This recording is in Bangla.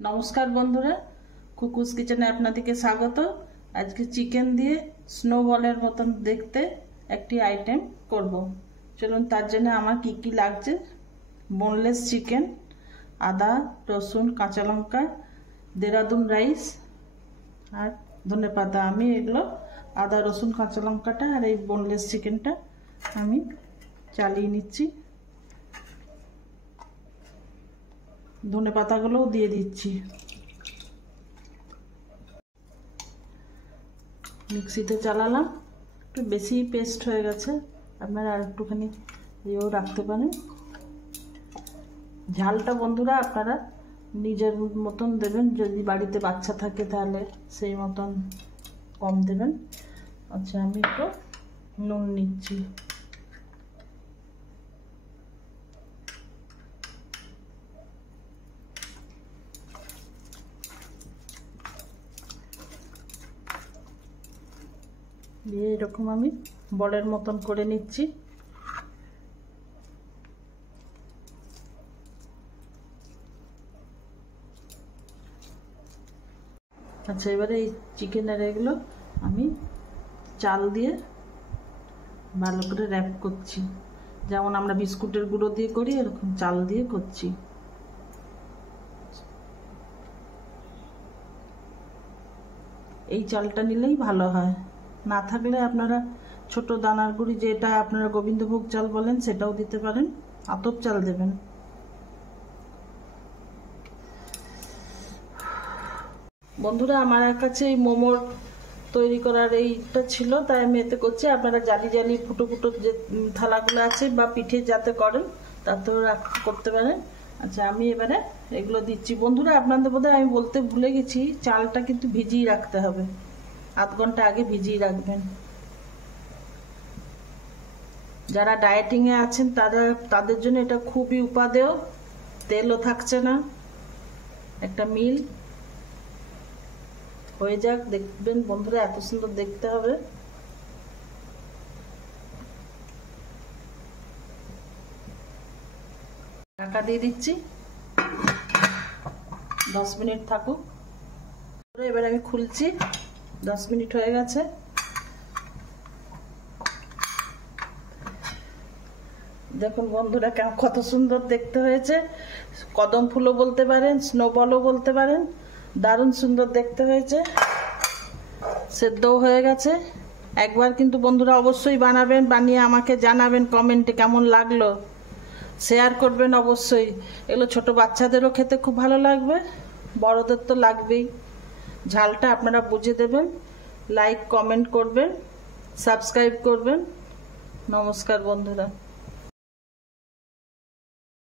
নমস্কার বন্ধুরা, কুকুস কিচেনে আপনাদেরকে স্বাগত। আজকে চিকেন দিয়ে স্নোবলের মতন দেখতে একটি আইটেম করব। চলুন, তার জন্য আমার কি কি লাগছে। বোনলেস চিকেন, আদা রসুন কাঁচা লঙ্কা, দেরাদুন রাইস আর ধনেপাতা। আমি এগুলো আদা রসুন কাঁচা লঙ্কাটা আর এই বোনলেস চিকেনটা আমি চালিয়ে নিচ্ছি। ধনে পাতাগুলোও দিয়ে দিচ্ছি। মিক্সিতে চালালাম, একটু বেশি পেস্ট হয়ে গেছে, আপনারা আর একটুখানি ইয়েও রাখতে পারেন। ঝালটা বন্ধুরা আপনারা নিজের মতন দেবেন, যদি বাড়িতে বাচ্চা থাকে তাহলে সেই মতন কম দেবেন। আচ্ছা, আমি একটু নুন নিচ্ছি। দিয়ে এরকম আমি বলের মতন করে নিচ্ছি। আচ্ছা, এবারে এই চিকেনের এগুলো আমি চাল দিয়ে ভালো করে র্যাপ করছি, যেমন আমরা বিস্কুটের গুঁড়ো দিয়ে করি এরকম চাল দিয়ে করছি। এই চালটা নিলেই ভালো হয়, না থাকলে আপনারা ছোট দানার গুঁড়ি, যেটা আপনারা গোবিন্দভোগ চাল বলেন সেটাও দিতে পারেন, আতপ চাল দেবেন। বন্ধুরা, আমার কাছে এই মোমোর তৈরি করার এইটা ছিল, তাই আমি এতে করছি। আপনারা জালি জালি ফুটো ফুটো যে থালাগুলো আছে বা পিঠে যাতে করেন তাতেও করতে পারেন। আচ্ছা, আমি এবারে এগুলো দিচ্ছি। বন্ধুরা, আপনাদের বোধহয় আমি বলতে ভুলে গেছি, চালটা কিন্তু ভিজিয়ে রাখতে হবে, আধ ঘন্টা আগে ভিজিয়ে রাখবেন। যারা ডায়েটিংয়ে আছেন তাদের জন্য এটা খুবই উপাদেয়, তেলও থাকছে না, একটা মিল হয়ে যাক। দেখবেন বন্ধুরা, এত সুন্দর দেখতে হবে। ঢাকা দিয়ে দিচ্ছি, 10 মিনিট থাকুক। এবার আমি খুলছি, 10 মিনিট হয়ে গেছে। দেখুন বন্ধুরা, কত সুন্দর দেখতে হয়েছে। কদম ফুলও বলতে পারেন, স্নোবলও বলতে পারেন, দারুণ সুন্দর দেখতে হয়েছে। সেদ্ধও হয়ে গেছে। একবার কিন্তু বন্ধুরা অবশ্যই বানাবেন, বানিয়ে আমাকে জানাবেন কমেন্টে কেমন লাগলো। শেয়ার করবেন অবশ্যই। এগুলো ছোট বাচ্চাদেরও খেতে খুব ভালো লাগবে, বড়দের তো লাগবেই। ঝালটা আপনারা বুঝে দেবেন, লাইক কমেন্ট করবেন, সাবস্ক্রাইব করবেন। নমস্কার বন্ধুরা।